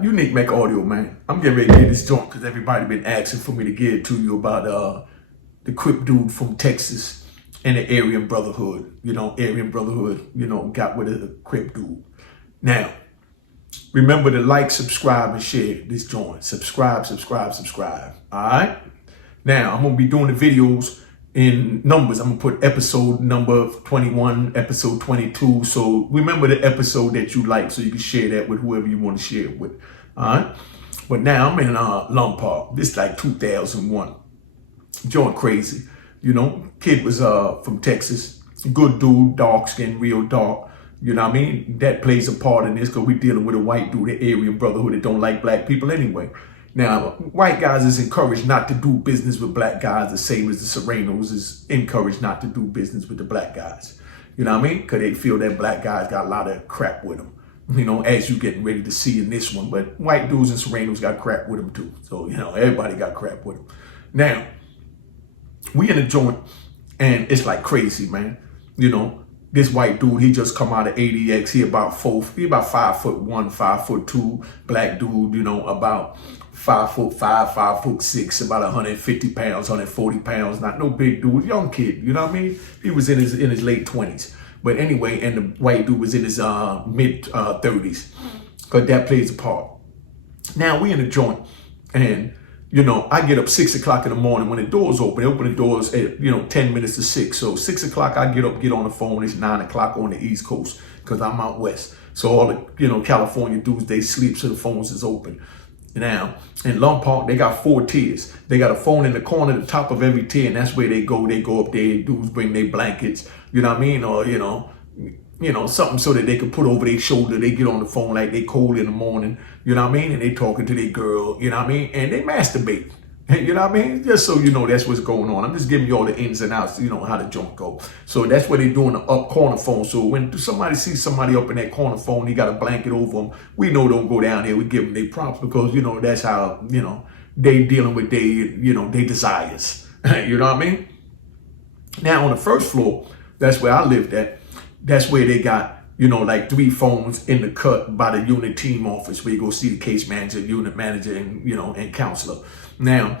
Unique Mecca Audio, man. I'm getting ready to get this joint because everybody been asking for me to give it to you about the Crip dude from Texas and the Aryan Brotherhood. Aryan Brotherhood, got with a Crip dude. Now, remember to like, subscribe, and share this joint. Subscribe. All right? Now, I'm going to be doing the videos in numbers. I'm going to put episode number 21, episode 22. So remember the episode that you like so you can share that with whoever you want to share it with. All right? But now I'm in Lompoc. This is like 2001. Joint crazy. Kid was from Texas. Good dude, dark skin, real dark. You know what I mean? That plays a part in this because we're dealing with a white dude, the Aryan Brotherhood, that don't like black people anyway. Now, white guys is encouraged not to do business with black guys, the same as the Serranos is encouraged not to do business with the black guys. You know what I mean? Because they feel that black guys got a lot of crap with them. As you getting ready to see in this one. But white dudes and Serranos got crap with them too. So, everybody got crap with them. Now, we in a joint, and it's like crazy, man. This white dude, he just come out of ADX. He about 5'1", 5'2", black dude, about 5'5", 5'6", about 150 pounds, 140 pounds. Not no big dude, young kid. You know what I mean? He was in his late 20s. But anyway, and the white dude was in his mid 30s. Because that plays a part. Now we in a joint, and I get up 6 o'clock in the morning when the doors open. They open the doors at, 10 minutes to 6. So 6 o'clock, I get up, get on the phone. It's 9 o'clock on the East Coast because I'm out West. So all the, California dudes, they sleep, so the phones is open. Now, in Lompoc, they got 4 tiers. They got a phone in the corner at the top of every tier, and that's where they go. They go up there, dudes bring their blankets, you know what I mean? Or, something so that they can put over their shoulder. They get on the phone like they cold in the morning, you know what I mean? And they talking to their girl, you know what I mean? And they masturbate, you know what I mean? Just so you know, that's what's going on. I'm just giving you all the ins and outs, how the joint go. So that's what they do in the up corner phone. So when somebody sees somebody up in that corner phone, he got a blanket over them, we know don't go down there. We give them their props because, that's how, they dealing with their desires. You know what I mean? Now on the first floor, that's where I lived at. That's where they got, like 3 phones in the cut by the unit team office where you go see the case manager, unit manager, and, and counselor. Now,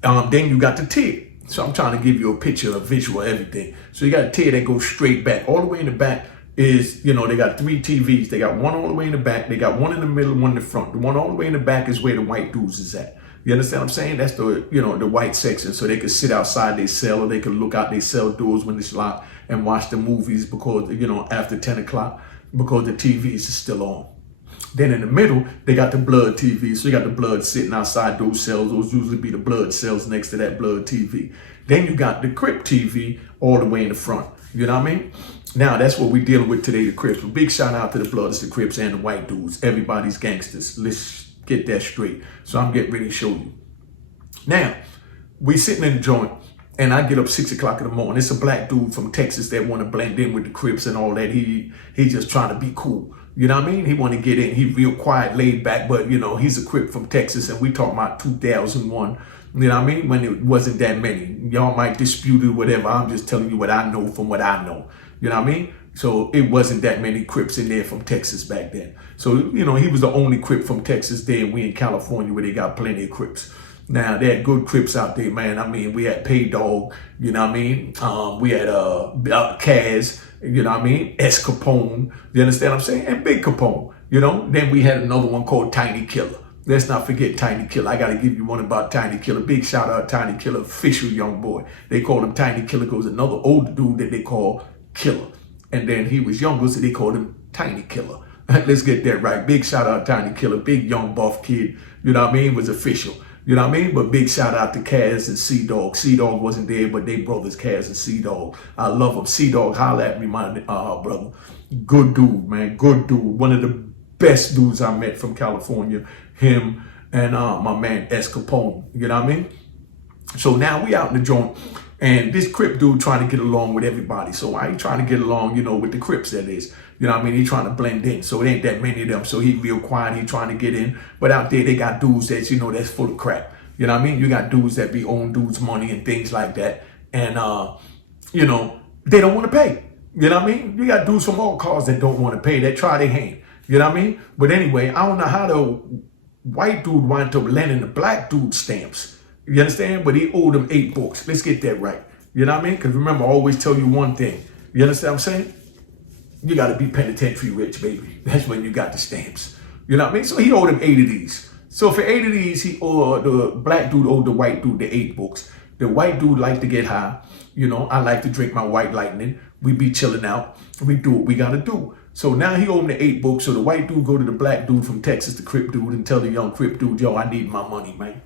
then you got the tier. So I'm trying to give you a picture, a visual, everything. So you got a tier that goes straight back. All the way in the back is, they got 3 TVs. They got one all the way in the back. They got one in the middle, one in the front. The one all the way in the back is where the white dudes is at. You understand what I'm saying? That's the, the white section. So they could sit outside their cell or they could look out their cell doors when it's locked and watch the movies because, after 10 o'clock because the TVs is still on. Then in the middle, they got the blood TV. So you got the blood sitting outside those cells. Those usually be the blood cells next to that blood TV. Then you got the Crip TV all the way in the front. You know what I mean? Now, that's what we're dealing with today, the Crips. A big shout out to the Bloods, the Crips, and the white dudes. Everybody's gangsters. Let's get that straight. So I'm getting ready to show you. Now, we sitting in the joint, and I get up 6 o'clock in the morning. It's a black dude from Texas that want to blend in with the Crips and all that. He just trying to be cool. You know what I mean? He want to get in. He real quiet, laid back, but, he's a Crip from Texas, and we talking about 2001. You know what I mean? When it wasn't that many. Y'all might dispute it, whatever. I'm just telling you what I know from what I know. You know what I mean? So it wasn't that many Crips in there from Texas back then. So, he was the only Crip from Texas there, and we in California where they got plenty of Crips. Now, they had good Crips out there, man. I mean, we had Pay Dog, you know what I mean? We had Kaz, you know what I mean? S Capone, you understand what I'm saying? And Big Capone, Then we had another one called Tiny Killer. Let's not forget Tiny Killer. I got to give you one about Tiny Killer. Big shout out Tiny Killer, official young boy. They called him Tiny Killer because another older dude that they call Killer. And then he was younger, so they called him Tiny Killer. Let's get that right. Big shout out Tiny Killer, big young buff kid, you know what I mean? Was official. You know what I mean? But big shout out to Kaz and C-Dog. C-Dog wasn't there, but they brothers, Kaz and C-Dog. I love them. C-Dog, holla at me, my brother. Good dude, man. Good dude. One of the best dudes I met from California. Him and my man S Capone. You know what I mean? So now we out in the joint. And this Crip dude trying to get along with everybody. So why he trying to get along, with the Crips, that is. You know what I mean? He trying to blend in. So it ain't that many of them. So he real quiet. He trying to get in. But out there, they got dudes that's, that's full of crap. You know what I mean? You got dudes that be own dudes' money and things like that. And, they don't want to pay. You know what I mean? You got dudes from all cars that don't want to pay. That try their hand. You know what I mean? But anyway, I don't know how the white dude wound up lending the black dude stamps. You understand? But he owed him 8 books. Let's get that right. You know what I mean? Because remember, I always tell you one thing. You understand what I'm saying? You got to be penitentiary rich, baby. That's when you got the stamps. You know what I mean? So he owed him 8 of these. So for 8 of these, the black dude owed the white dude the 8 books. The white dude liked to get high. You know, I like to drink my white lightning. We be chilling out. We do what we got to do. So now he owed him the 8 books. So the white dude go to the black dude from Texas, the Crip dude, and tell the young Crip dude, yo, I need my money, man.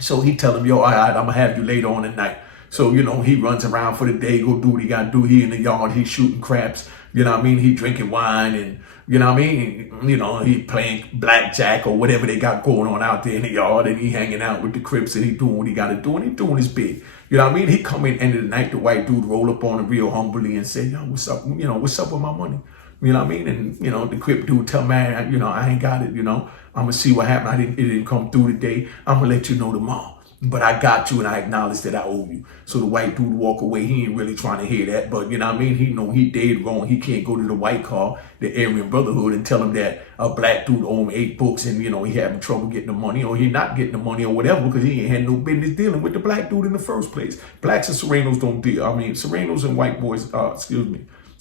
So he tell him, yo, all right, I'm going to have you later on at night. So, you know, he runs around for the day, go do what he got to do. He in the yard, he shooting craps. You know what I mean? He drinking wine and, you know what I mean? You know, he playing blackjack or whatever they got going on out there in the yard. And he hanging out with the Crips and he doing what he got to do. And he doing his big. You know what I mean? He come in end of the night, the white dude roll up on him real humbly and say, yo, what's up? You know, what's up with my money? You know what I mean? And, you know, the Crip dude tell man, you know, I ain't got it, you know. I'm going to see what happened. It didn't come through today. I'm going to let you know tomorrow. But I got you and I acknowledge that I owe you. So the white dude walk away. He ain't really trying to hear that. But you know what I mean? He know he dead wrong. He can't go to the white car, the Aryan Brotherhood, and tell him that a black dude owe him 8 books and, you know, he having trouble getting the money or he not getting the money or whatever because he ain't had no business dealing with the black dude in the first place. Blacks and Serenos don't deal. I mean, Serenos and white boys,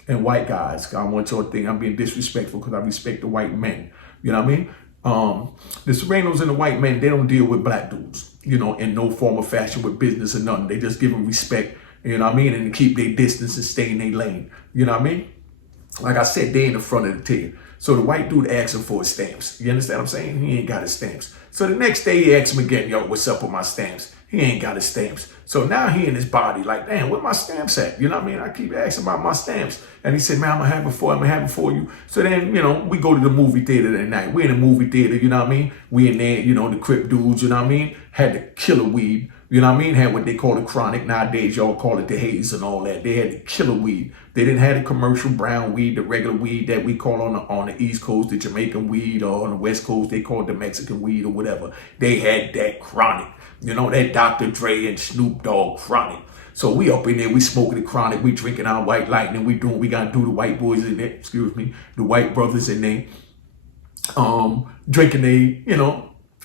and white guys. I want y'all to think I'm being disrespectful because I respect the white men. You know what I mean? The Serenos and the white men, they don't deal with black dudes, you know, in no form or fashion with business or nothing. They just give them respect, you know what I mean, and keep their distance and stay in their lane. You know what I mean? Like I said, they in the front of the tail. So the white dude asks him for his stamps. You understand what I'm saying? He ain't got his stamps. So the next day he asks him again, yo, what's up with my stamps? He ain't got his stamps. So now he in his body like, damn, where my stamps at? You know what I mean? I keep asking about my stamps. And he said, man, I'm going to have it for you. So then, you know, we go to the movie theater that night. We're in the movie theater, you know what I mean? We in there, you know, the Crip dudes, you know what I mean? Had the killer weed, you know what I mean? Had what they call the chronic. Nowadays, y'all call it the haze and all that. They had the killer weed. They didn't have the commercial brown weed, the regular weed that we call on the East Coast, the Jamaican weed, or on the West Coast, they call it the Mexican weed or whatever. They had that chronic. You know, that Dr. Dre and Snoop Dogg chronic. So we up in there, we smoking the chronic, we drinking our white lightning, we doing, we got to do the white boys in there, the white brothers in there, drinking they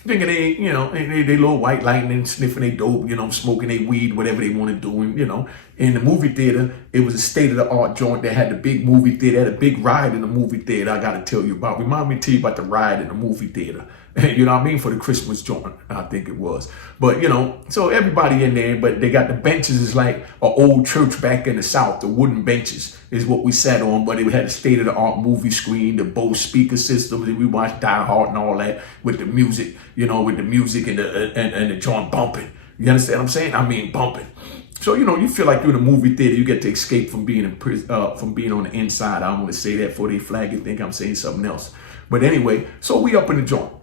little white lightning, sniffing they dope, you know, smoking they weed, whatever they want to do. And, you know, in the movie theater, it was a state-of-the-art joint that had the big movie theater, had a big ride in the movie theater I got to tell you about. Remind me to tell you about the ride in the movie theater. You know what I mean? For the Christmas joint, I think it was. But, you know, so everybody in there, but they got the benches is like an old church back in the South. The wooden benches is what we sat on, but it had a state-of-the-art movie screen, the Bose speaker systems, and we watched Die Hard and all that with the music, you know, with the music and the joint bumping. You understand what I'm saying? I mean, bumping. So, you know, you feel like you're in a movie theater. You get to escape from being in prison, from being on the inside. I don't want to say that before they flag and think I'm saying something else. But anyway, so we up in the joint.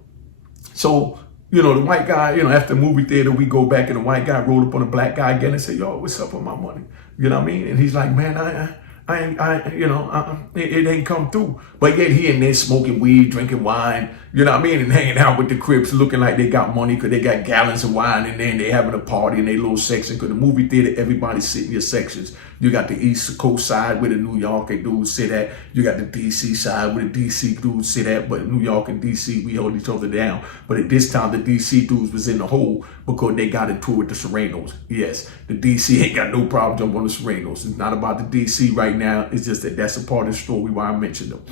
So, you know, the white guy, you know, after the movie theater, we go back and the white guy roll up on the black guy again and say, yo, what's up with my money? You know what I mean? And he's like, man, it ain't come through. But yet he in there smoking weed, drinking wine, you know what I mean? And hanging out with the Crips, looking like they got money because they got gallons of wine in there and they having a party in their little section. Because the movie theater, everybody sit in your sections. You got the East Coast side where the New York dudes sit at. You got the DC side where the DC dudes sit at. But New York and DC, we hold each other down. But at this time, the DC dudes was in the hole because they got into it with the Serenos. Yes, the DC ain't got no problem jumping on the Serenos. It's not about the DC right now. It's just that that's a part of the story why I mentioned them.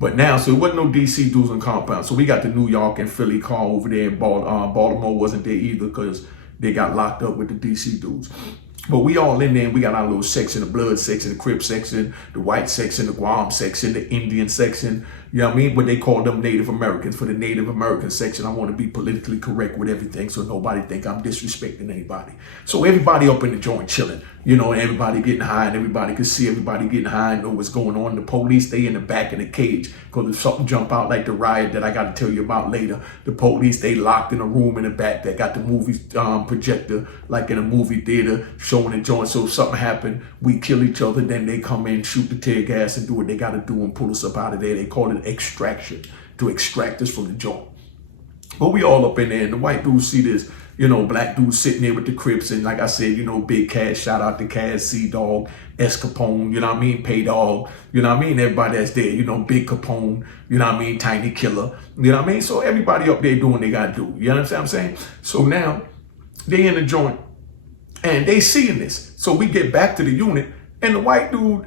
But now, so it wasn't no DC dudes on compound. So we got the New York and Philly car over there. Baltimore wasn't there either because they got locked up with the DC dudes. But we all in there and we got our little section, the blood section, the Crip section, the white section, the Guam section, the Indian section. You know what I mean? But they call them Native Americans. For the Native American section, I want to be politically correct with everything so nobody think I'm disrespecting anybody. So everybody up in the joint chilling, you know, and everybody getting high and everybody can see everybody getting high and know what's going on. The police, they in the back of the cage because if something jump out like the riot that I got to tell you about later, the police, they locked in a room in the back that got the movie projector like in a movie theater showing the joint. So if something happened, we kill each other, then they come in, shoot the tear gas and do what they got to do and pull us up out of there. They call it extraction, to extract us from the joint. But we all up in there and the white dudes see this. Black dude sitting there with the Crips. And like I said, Big Cash, shout out to Cash, C-Dog, S Capone, Pay Dog, everybody that's there, Big Capone, Tiny Killer, So everybody up there doing what they got to do, you understand what I'm saying? So now they in the joint and they seeing this. So we get back to the unit and the white dude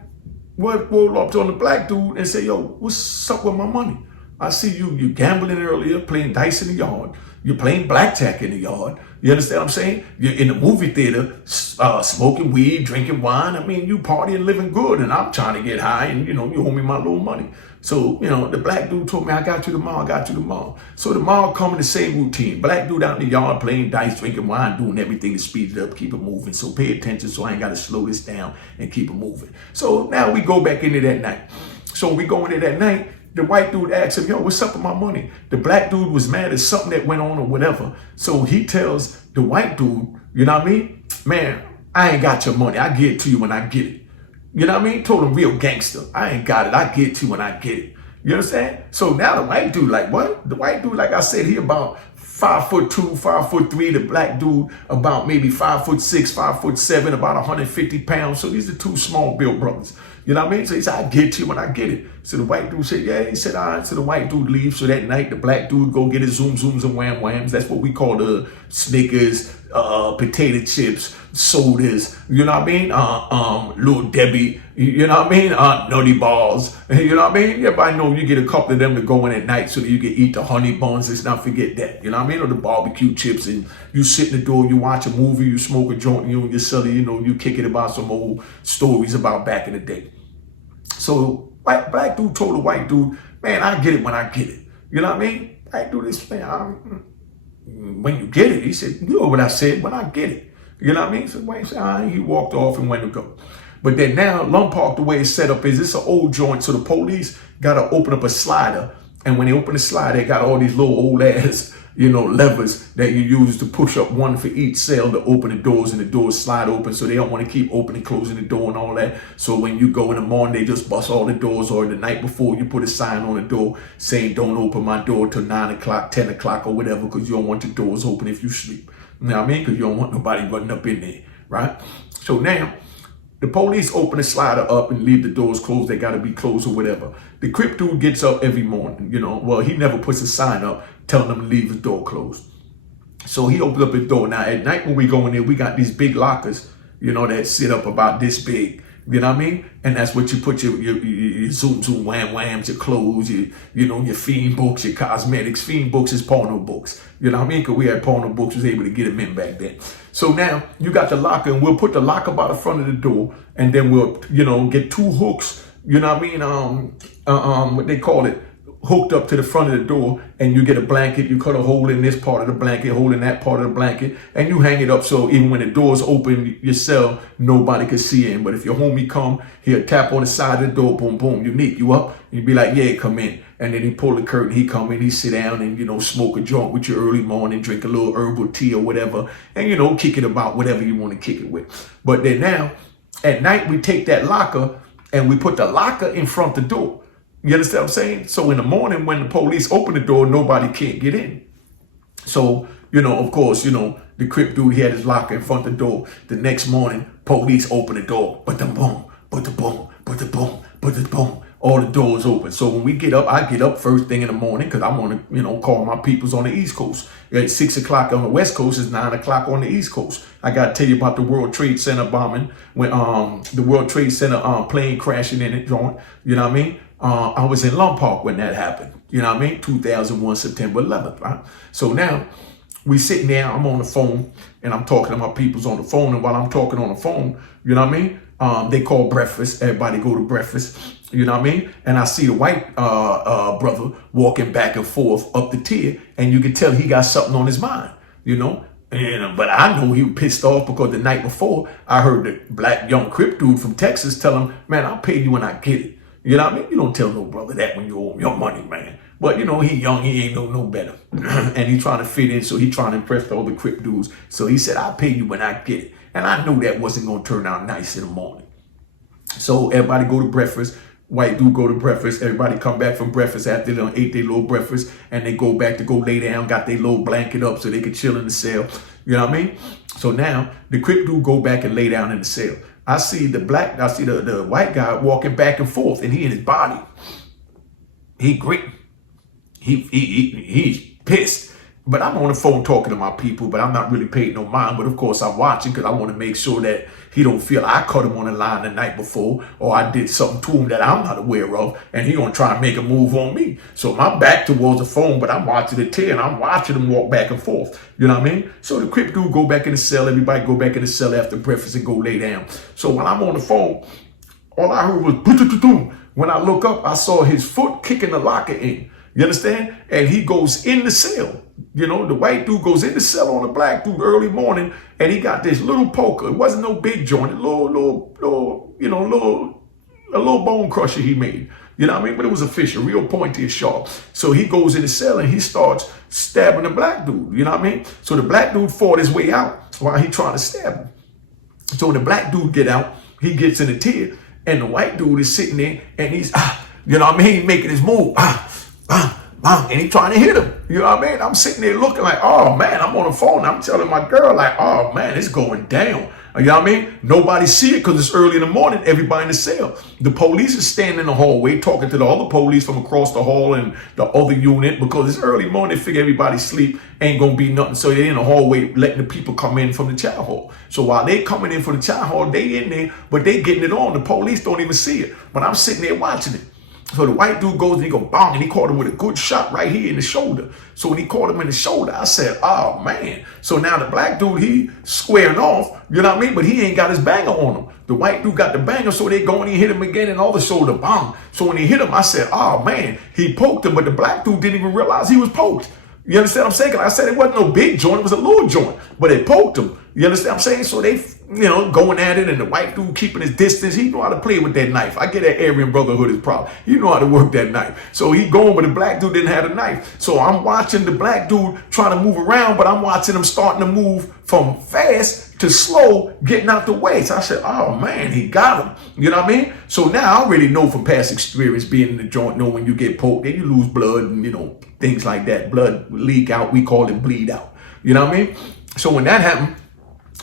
rolled up on the black dude and say, yo, what's up with my money? I see you gambling earlier, playing dice in the yard. You're playing blackjack in the yard. You understand what I'm saying? You're in the movie theater, smoking weed, drinking wine. I mean, you partying, living good, and I'm trying to get high, and, you owe me my little money. So, the black dude told me, I got you tomorrow. So tomorrow come in the same routine. Black dude out in the yard playing dice, drinking wine, doing everything to speed it up, keep it moving. So pay attention so I ain't got to slow this down and keep it moving. So now we go back into that night. So we go into that night. The white dude asked him, yo, what's up with my money? The black dude was mad at something that went on or whatever. So he tells the white dude, you know what I mean? Man, I ain't got your money. I get it to you when I get it. You know what I mean? Told him real gangster. I ain't got it. I get it to you when I get it. You understand? So now the white dude like, what? The white dude, like I said, he about 5'2", 5'3". The black dude about maybe 5'6", 5'7", about 150 pounds. So these are two small built brothers. You know what I mean? So he said, I get to you when I get it. So the white dude said, yeah. He said, all right. So the white dude leaves. So that night, the black dude go get his zoom zooms and wham whams. That's what we call the Snickers, potato chips, sodas. You know what I mean? Little Debbie. You know what I mean? Nutty balls. You know what I mean? Everybody know you get a couple of them to go in at night so that you can eat the honey buns. Let's not forget that. You know what I mean? Or the barbecue chips. And you sit in the door, you watch a movie, you smoke a joint, you and your son, you kick it about some old stories about back in the day. So black dude told the white dude, man, I get it when I get it. You know what I mean? Black dude, this man, when you get it, he said, you know what I said, when I get it. You know what I mean? So white said, all right, he walked off and went to go. But then now Lompoc, the way it's set up is it's an old joint. So the police got to open up a slider. And when they open the slider, they got all these little old ass, levers that you use to push up one for each cell to open the doors, and the doors slide open. So they don't want to keep opening, closing the door and all that. So when you go in the morning, they just bust all the doors, or the night before you put a sign on the door saying, don't open my door till 9 o'clock, 10 o'clock or whatever, because you don't want the doors open if you sleep. You know what I mean? Because you don't want nobody running up in there, right? So now, the police open the slider up and leave the doors closed. They got to be closed or whatever. The Crip dude gets up every morning, Well, he never puts a sign up telling them to leave his door closed. So he opens up his door. Now, at night when we go in there, we got these big lockers, that sit up about this big. You know what I mean? And that's what you put your zoom zoom wham whams, your clothes, your fiend books, your cosmetics. Fiend books is porno books. You know what I mean? Because we had porno books, was able to get them in back then. So now you got the locker, and we'll put the locker by the front of the door, and then we'll get two hooks. You know what I mean? What they call it, hooked up to the front of the door, and you get a blanket. You cut a hole in this part of the blanket, hole in that part of the blanket, and you hang it up so even when the doors open your cell, nobody can see in. But if your homie come, he'll tap on the side of the door, boom, boom, unique, you up? And you be like, yeah, come in. And then he pull the curtain, he come in, he sit down and, smoke a joint with you early morning, drink a little herbal tea or whatever, and, kick it about whatever you want to kick it with. But then now, at night, we take that locker and we put the locker in front of the door. You understand what I'm saying? So in the morning when the police open the door, nobody can't get in. So, of course, the Crip dude, he had his locker in front of the door. The next morning, police open the door. But the boom, but the boom, but the boom, but the boom. All the doors open. So when we get up, I get up first thing in the morning because I want to, call my peoples on the East Coast. At 6 o'clock on the West Coast, it's 9 o'clock on the East Coast. I got to tell you about the World Trade Center bombing when the World Trade Center plane crashing in it, joint. You know what I mean? I was in Lompoc when that happened. You know what I mean? 2001, September 11th, right? So now we sitting there, I'm on the phone and I'm talking to my peoples on the phone. And while I'm talking on the phone, you know what I mean? They call breakfast. Everybody go to breakfast. You know what I mean? And I see the white brother walking back and forth up the tier, and you can tell he got something on his mind, but I know he was pissed off because the night before I heard the black young Crip dude from Texas tell him, man, I'll pay you when I get it. You know what I mean? You don't tell no brother that when you owe him your money, man. But, he young, he ain't no better. And he trying to fit in, so he trying to impress all the Crip dudes. So he said, I'll pay you when I get it. And I knew that wasn't going to turn out nice in the morning. So everybody go to breakfast. White dude go to breakfast. Everybody come back from breakfast after they ate their little breakfast, and they go back to go lay down, got their little blanket up so they could chill in the cell. You know what I mean? So now the Crip dude go back and lay down in the cell. I see the white guy walking back and forth, and he in his body. He gritting. He's pissed. But I'm on the phone talking to my people, but I'm not really paying no mind. But of course I'm watching because I want to make sure that he don't feel I cut him on the line the night before or I did something to him that I'm not aware of and he gonna try and make a move on me. So my back towards the phone, but I'm watching the tear and I'm watching him walk back and forth. You know what I mean? So the Crip dude go back in the cell. Everybody go back in the cell after breakfast and go lay down. So when I'm on the phone, all I heard was boom. When I look up, I saw his foot kicking the locker in. You understand? And he goes in the cell. You know, the white dude goes in the cell on the black dude early morning, and he got this little poker. It wasn't no big joint, a little bone crusher he made. You know what I mean? But it was a fish, a real pointy and sharp. So he goes in the cell and he starts stabbing the black dude. You know what I mean? So the black dude fought his way out while he trying to stab him. So when the black dude get out, he gets in a tear, and the white dude is sitting there and he's, you know what I mean? He's making his move. And he trying to hit him. You know what I mean? I'm sitting there looking like, oh man, I'm on the phone. I'm telling my girl like, oh man, it's going down. You know what I mean? Nobody see it because it's early in the morning. Everybody in the cell. The police is standing in the hallway talking to the other police from across the hall and the other unit because it's early morning. They figure everybody sleep, ain't going to be nothing. So they're in the hallway letting the people come in from the child hall. So while they coming in from the child hall, they in there, but they getting it on. The police don't even see it. But I'm sitting there watching it. So the white dude goes and he go bang, and he caught him with a good shot right here in the shoulder. So when he caught him in the shoulder, I said, oh man. So now the black dude, he squaring off, you know what I mean? But he ain't got his banger on him. The white dude got the banger, so they go and he hit him again and all the shoulder bang. So when he hit him, I said, oh man, he poked him, but the black dude didn't even realize he was poked. You understand what I'm saying? I said it wasn't no big joint, it was a little joint, but it poked him. You understand what I'm saying? So they, you know, going at it, and the white dude keeping his distance. He know how to play with that knife. I get that Aryan Brotherhood is problem. He know how to work that knife. So he going, but the black dude didn't have a knife. So I'm watching the black dude trying to move around, but I'm watching him starting to move from fast to slow, getting out the way. So I said, oh man, he got him. You know what I mean? So now I already know from past experience being in the joint, know when you get poked, then you lose blood and, you know, things like that. Blood leak out. We call it bleed out. You know what I mean? So when that happened,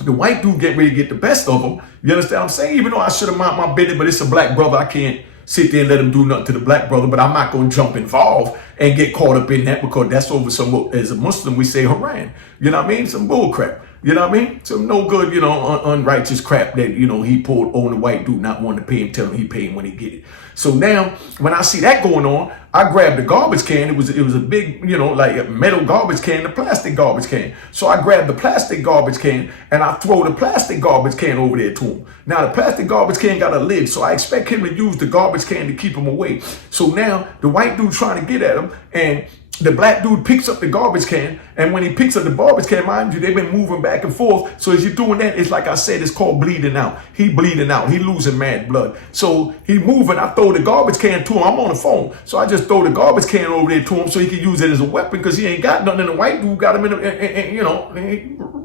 the white dude get ready to get the best of him. You understand what I'm saying? Even though I should have mind my business, but it's a black brother. I can't sit there and let him do nothing to the black brother, but I'm not going to jump involved and get caught up in that because that's over some, as a Muslim, we say Haran. You know what I mean? Some bull crap. You know what I mean? Some no good, you know, unrighteous crap that, you know, he pulled on the white dude, not wanting to pay him, tell him he paid him when he get it. So now, when I see that going on, I grabbed the garbage can. It was a big, you know, like a metal garbage can, a plastic garbage can. So I grabbed the plastic garbage can and I throw the plastic garbage can over there to him. Now the plastic garbage can got a lid, so I expect him to use the garbage can to keep him away. So now the white dude trying to get at him, and the black dude picks up the garbage can, and when he picks up the garbage can, mind you, they've been moving back and forth. So as you're doing that, it's like I said, it's called bleeding out. He bleeding out. He losing mad blood. So he moving. I throw the garbage can to him. I'm on the phone. So I just throw the garbage can over there to him so he can use it as a weapon because he ain't got nothing. And the white dude got him in, you know,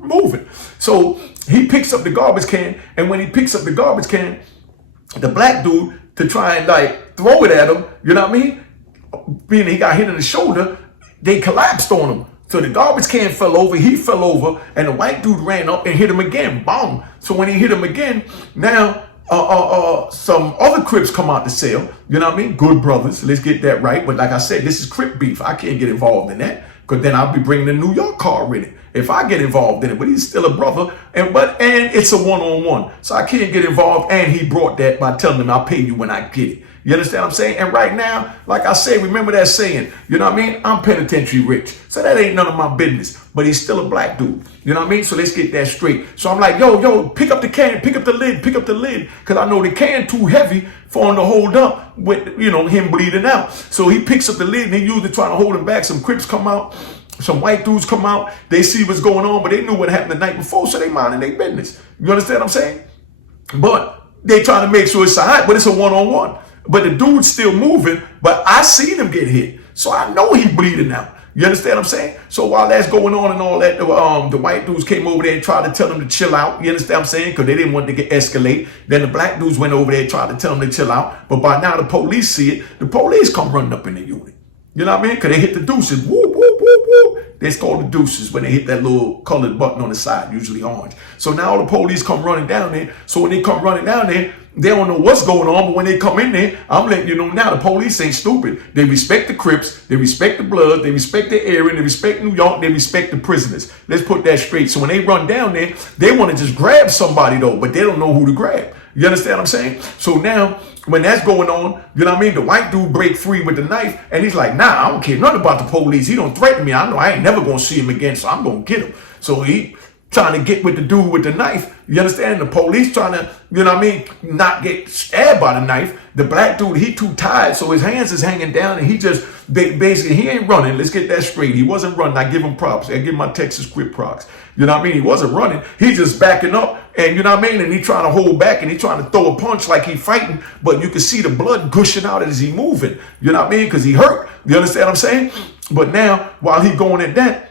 moving. So he picks up the garbage can, and when he picks up the garbage can, the black dude, to try and like throw it at him, you know what I mean? Being he got hit in the shoulder, they collapsed on him. So the garbage can fell over, he fell over, and the white dude ran up and hit him again. Bang! So when he hit him again, now some other Crips come out the cell. You know what I mean? Good brothers. Let's get that right. But like I said, this is Crip beef. I can't get involved in that because then I'll be bringing the New York car with it if I get involved in it. But he's still a brother, and it's a one-on-one, so I can't get involved. And he brought that by telling him I'll pay you when I get it. You understand what I'm saying? And right now, like I say, remember that saying, you know what I mean? I'm penitentiary rich. So that ain't none of my business. But he's still a black dude. You know what I mean? So let's get that straight. So I'm like, yo, pick up the can, pick up the lid. Because I know the can too heavy for him to hold up with, you know, him bleeding out. So he picks up the lid and he usually trying to hold him back. Some Crips come out. Some white dudes come out. They see what's going on, but they knew what happened the night before, so they minding their business. You understand what I'm saying? But they trying to make sure it's all right, but it's a one-on-one. But the dude's still moving, but I seen him get hit. So I know he's bleeding out. You understand what I'm saying? So while that's going on and all that, the white dudes came over there and tried to tell him to chill out. You understand what I'm saying? Because they didn't want to get escalate. Then the black dudes went over there and tried to tell him to chill out. But by now the police see it. The police come running up in the unit. You know what I mean? Because they hit the deuces. Whoop, whoop, whoop, whoop. They call the deuces when they hit that little colored button on the side, usually orange. So now all the police come running down there. So when they come running down there, they don't know what's going on. But when they come in there, I'm letting you know now, the police ain't stupid. They respect the Crips. They respect the Blood. They respect the Aryan. They respect New York. They respect the prisoners. Let's put that straight. So when they run down there, they want to just grab somebody, though, but they don't know who to grab. You understand what I'm saying? So now, when that's going on, you know what I mean? The white dude break free with the knife, and he's like, nah, I don't care nothing about the police. He don't threaten me. I know I ain't never going to see him again, so I'm going to get him. So he trying to get with the dude with the knife. You understand? The police trying to, you know what I mean, not get stabbed by the knife. The black dude, he too tired, so his hands is hanging down, and he just, basically, he ain't running. Let's get that straight. He wasn't running. I give him props. I give my Texas Crip props. You know what I mean? He wasn't running. He just backing up, and you know what I mean? And he trying to hold back, and he trying to throw a punch like he fighting, but you can see the blood gushing out as he moving. You know what I mean? Because he hurt. You understand what I'm saying? But now, while he going at that,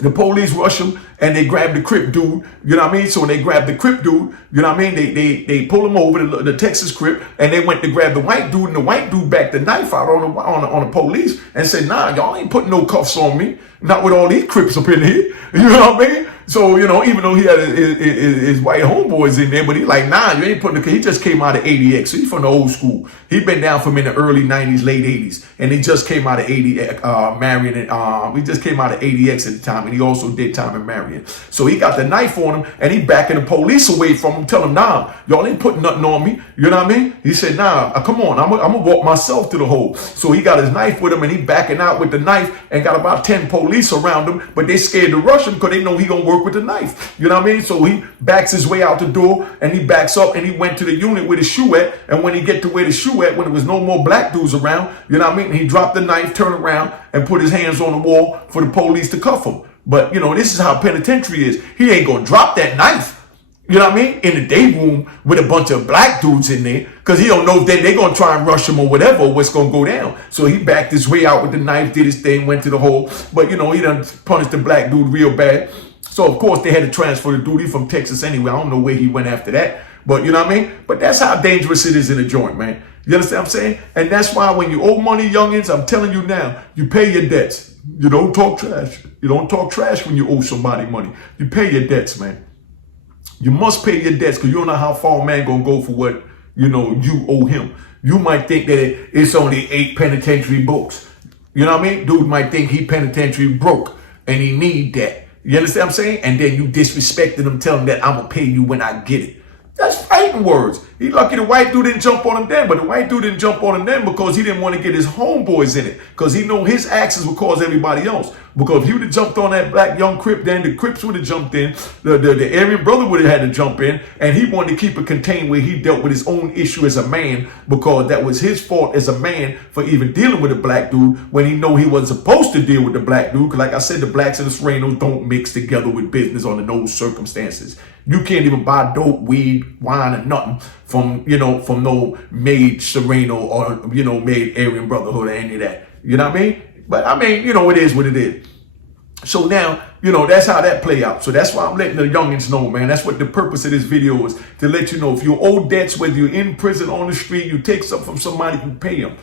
the police rush him and they grab the Crip dude, you know what I mean? So when they grab the Crip dude, you know what I mean? They pull him over, the Texas Crip, and they went to grab the white dude, and the white dude backed the knife out on the police and said, nah, y'all ain't putting no cuffs on me. Not with all these Crips up in here. You know what I mean? So, you know, even though he had his white homeboys in there, but he like, nah, you ain't putting the, he just came out of ADX. So he's from the old school. He been down from in the early 90s, late 80s. And he just came out of Marion. He just came out of ADX at the time. And he also did time in Marion. So he got the knife on him and he backing the police away from him, telling him, nah, y'all ain't putting nothing on me. You know what I mean? He said, nah, come on, I'm gonna walk myself to the hole. So he got his knife with him and he backing out with the knife and got about 10 police around him, but they scared to rush him because they know he gonna work with the knife. You know what I mean? So he backs his way out the door and he backs up and he went to the unit where the shoe at. And when he get to where the shoe at, when there was no more black dudes around, you know what I mean? He dropped the knife, turned around and put his hands on the wall for the police to cuff him. But you know, this is how penitentiary is. He ain't gonna drop that knife. You know what I mean? In the day room with a bunch of black dudes in there, because he don't know if they're going to try and rush him or whatever, or what's going to go down. So he backed his way out with the knife, did his thing, went to the hole. But, you know, he done punished the black dude real bad. So, of course, they had to transfer the dude. He from Texas anyway. I don't know where he went after that. But, you know what I mean? But that's how dangerous it is in a joint, man. You understand what I'm saying? And that's why when you owe money, youngins, I'm telling you now, you pay your debts. You don't talk trash. You don't talk trash when you owe somebody money. You pay your debts, man. You must pay your debts because you don't know how far a man gonna go for what, you know, you owe him. You might think that it's only 8 penitentiary books. You know what I mean? Dude might think he penitentiary broke and he need that. You understand what I'm saying? And then you disrespecting him, telling him that I'm gonna pay you when I get it. That's fighting words. He lucky the white dude didn't jump on him then, but the white dude didn't jump on him then because he didn't want to get his homeboys in it. Because he know his actions would cause everybody else. Because if he would have jumped on that black young Crip, then the Crips would have jumped in. The Aryan brother would have had to jump in. And he wanted to keep it contained where he dealt with his own issue as a man, because that was his fault as a man for even dealing with a black dude when he know he wasn't supposed to deal with the black dude. Because like I said, the blacks and the Serenos don't mix together with business under no circumstances. You can't even buy dope, weed, wine, or nothing from, you know, from no made Sereno or, you know, made Aryan Brotherhood or any of that. You know what I mean? But I mean, you know, it is what it is. So now, you know, that's how that play out. So that's why I'm letting the youngins know, man. That's what the purpose of this video is, to let you know if you owe debts, whether you're in prison, on the street, you take something from somebody, you pay them.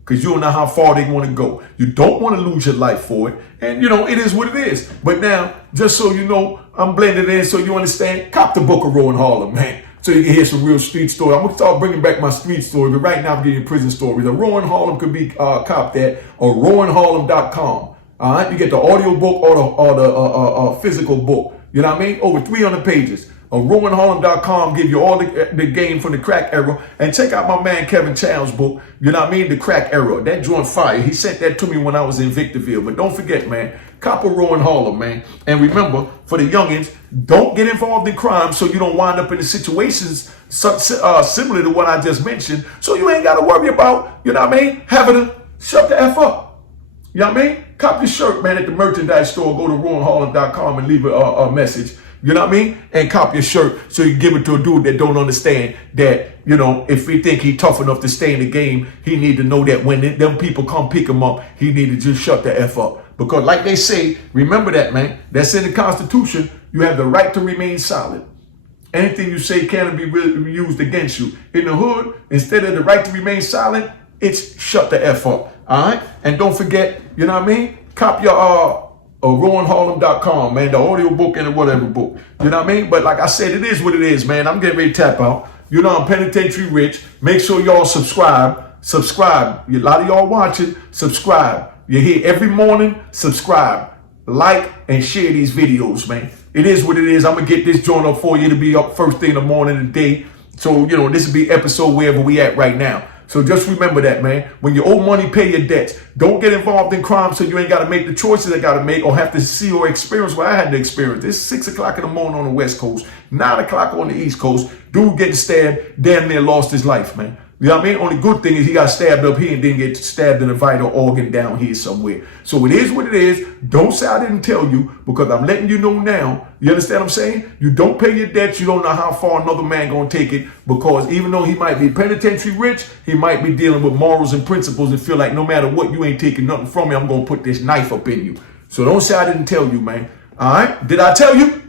Because you don't know how far they want to go. You don't want to lose your life for it. And, you know, it is what it is. But now, just so you know, I'm blended in so you understand, cop the book of Rowan Harlem, man. So you can hear some real street story. I'm going to start bringing back my street story, but right now I'm getting prison stories. The Rowan Harlem could be copped at or rowanharlem.com. All right, you get the audio book or the physical book. You know what I mean? Over 300 pages. RowanHarlem.com give you all the game from the crack era. And check out my man Kevin Chow's book, you know what I mean? The Crack Era. That joint fire. He sent that to me when I was in Victorville. But don't forget, man, cop a Rowan Harlem, man. And remember, for the youngins, don't get involved in crime so you don't wind up in the situations similar to what I just mentioned. So you ain't got to worry about, you know what I mean, having to shut the F up. You know what I mean? Cop your shirt, man, at the merchandise store. Go to RowanHarlem.com and leave a message. You know what I mean? And cop your shirt so you give it to a dude that don't understand that, you know, if he think he tough enough to stay in the game, he need to know that when them people come pick him up, he need to just shut the F up. Because like they say, remember that, man, that's in the Constitution, you have the right to remain silent. Anything you say can be used against you. In the hood, instead of the right to remain silent, It's shut the F up. All right? And don't forget, you know what I mean? Cop your RowanHarlem.com, man, the audio book and the whatever book. You know what I mean? But like I said, it is what it is, man. I'm getting ready to tap out. You know, I'm penitentiary rich. Make sure y'all subscribe. Subscribe. A lot of y'all watching, subscribe. You're here every morning, subscribe. Like and share these videos, man. It is what it is. I'm going to get this joint up for you to be up first thing in the morning and day. So, you know, this will be episode wherever we at right now. So just remember that, man. When you owe money, pay your debts. Don't get involved in crime so you ain't got to make the choices I got to make or have to see or experience what I had to experience. It's 6 o'clock in the morning on the West Coast, 9 o'clock on the East Coast. Dude getting stabbed, damn near lost his life, man. You know what I mean? Only good thing is he got stabbed up here and didn't get stabbed in a vital organ down here somewhere. So it is what it is. Don't say I didn't tell you, because I'm letting you know now. You understand what I'm saying? You don't pay your debts. You don't know how far another man gonna take it, because even though he might be penitentiary rich, he might be dealing with morals and principles and feel like no matter what, you ain't taking nothing from me. I'm gonna put this knife up in you. So don't say I didn't tell you, man. All right? Did I tell you?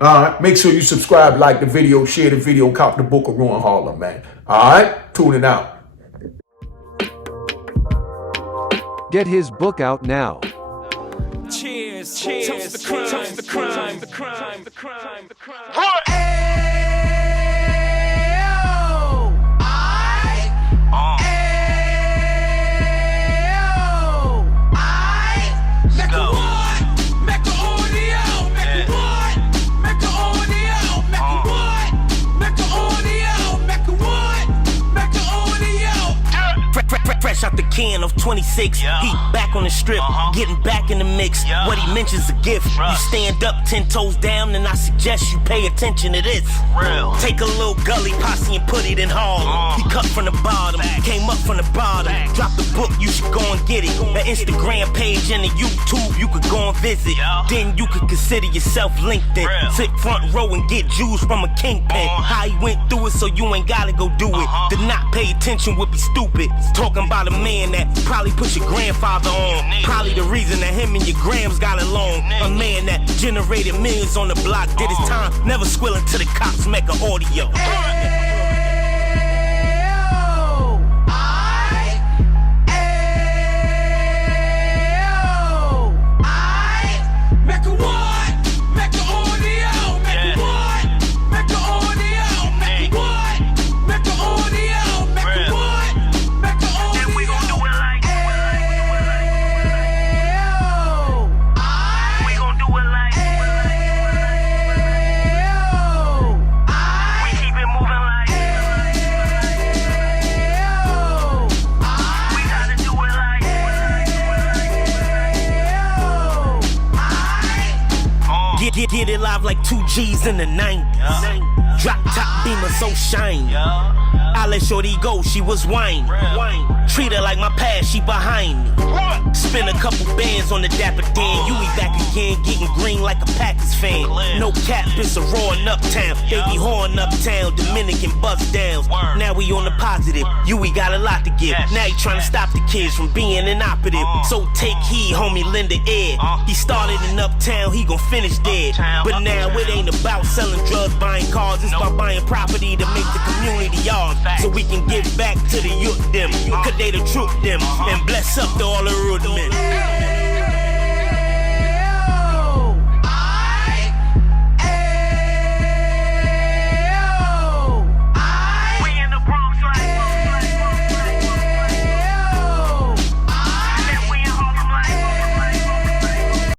All right, make sure you subscribe, like the video, share the video, cop the book of Rowan Harlem, man. All right, tune it out. Get his book out now. Cheers, cheers, toast the crime, toast the crime, the crime, the crime, the crime. Fresh out the can of 26, yeah. He back on the strip, getting back in the mix. Yeah. What he mentions a gift. You stand up 10 toes down, and I suggest you pay attention to this. Real. Take a little gully posse and put it in Harlem. He cut from the bottom, came up from the bottom. Drop the book, you should go and get it. The Instagram page and the YouTube, you could go and visit. Yeah. Then you could consider yourself LinkedIn. Real. Sit front row and get Jews from a kingpin. How he went through it, so you ain't gotta go do it. To not pay attention would be stupid. Talking about a man that probably put your grandfather on. Probably the reason that him and your grams got along. A man that generated millions on the block, did his time, never squilling to the cops, Mecca audio. Get it live like 2 G's in the 90s. Drop top beamer so shiny. I let shorty go, she was whining. Treat her like my past, she behind me. Spend a couple bands on the Dapper Dan. You be back again, getting green like a Packers fan. No cap, it's a roaring uptown. They be horn uptown, Dominican bust downs. Now we on the positive, we got a lot to give. Now he trying to stop the kids from being inoperative. So take heed, homie, lend an ear. He started in uptown, he gon' finish dead. But now it ain't about selling drugs, buying cars. It's about buying property to make the community ours. So we can give back to the youth them. Cause they the truth them. And bless up to all the road men.